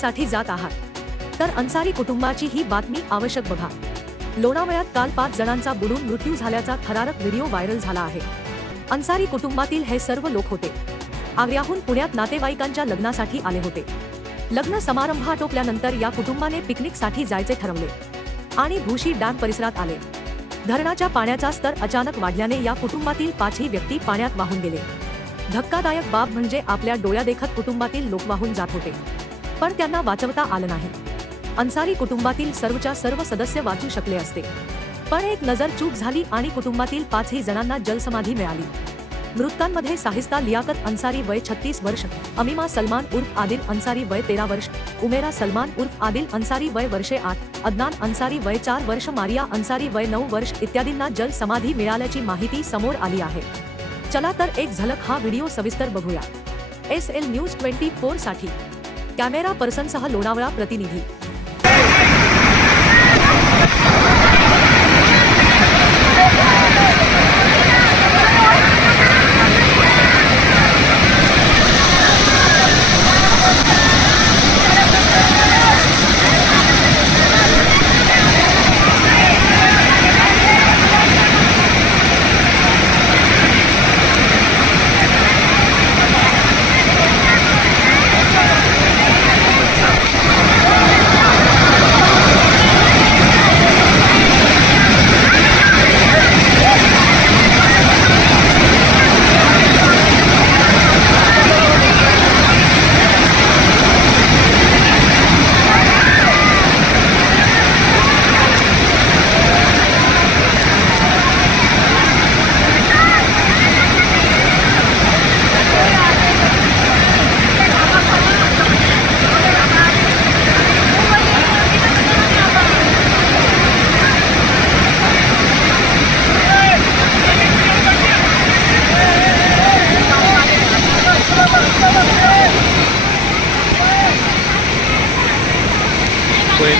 साठी जात आहात. तर अन्सारी कुटुंबाची ही बातमी आवश्यक बघा. लोणावळ्यात काल पाच जणांचा बुडून मृत्यू झाल्याचा थरारक व्हिडिओ व्हायरल झाला आहे. अन्सारी कुटुंबातील हे सर्व लोक होते. आग्र्याहून पुण्यात नातेवाईकांच्या लग्नासाठी आले होते. लग्न समारंभ आटोपल्यानंतर या कुटुंबाने पिकनिकसाठी जायचे ठरवले. आणि भूशी डॅम परिसरात आले. धरणाच्या पाण्याचा स्तर अचानक वाढल्याने या कुटुंबातील पाचही व्यक्ती पाण्यात वाहून गेले. धक्कादायक बाब म्हणजे आपल्या डोळ्यादेखत कुटुंबातील लोक वाहून जात होते. पण त्यांना वाचवता आलं नाही. अन्सारी कुटुंबातील सर्वच्या सर्व सदस्य वाचू शकले असते. पण एक नजर चूक झाली आणि कुटुंबातील पाचही जणांना जलसमाधी मिळाली. मृतांमध्ये साहिस्ता लियाकत अन्सारी वय छत्तीस वर्ष अमिमा सलमान उर्फ आदिल अन्सारी वय तेरा वर्ष उमेरा सलमान उर्फ आदिल अन्सारी वय वर्षे आठ अदनान अन्सारी वय चार वर्ष मारिया अन्सारी वय नऊ वर्ष इत्यादींना जल समाधी मिळाल्याची माहिती समोर आली आहे. चला तर एक झलक हा व्हिडिओ सविस्तर बघूया. एस एल न्यूज ट्वेंटी फोरसाठी कॅमेरा पर्सनसह लोणावळा प्रतिनिधी.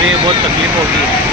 कोई भी बहुत तकलीफ होगी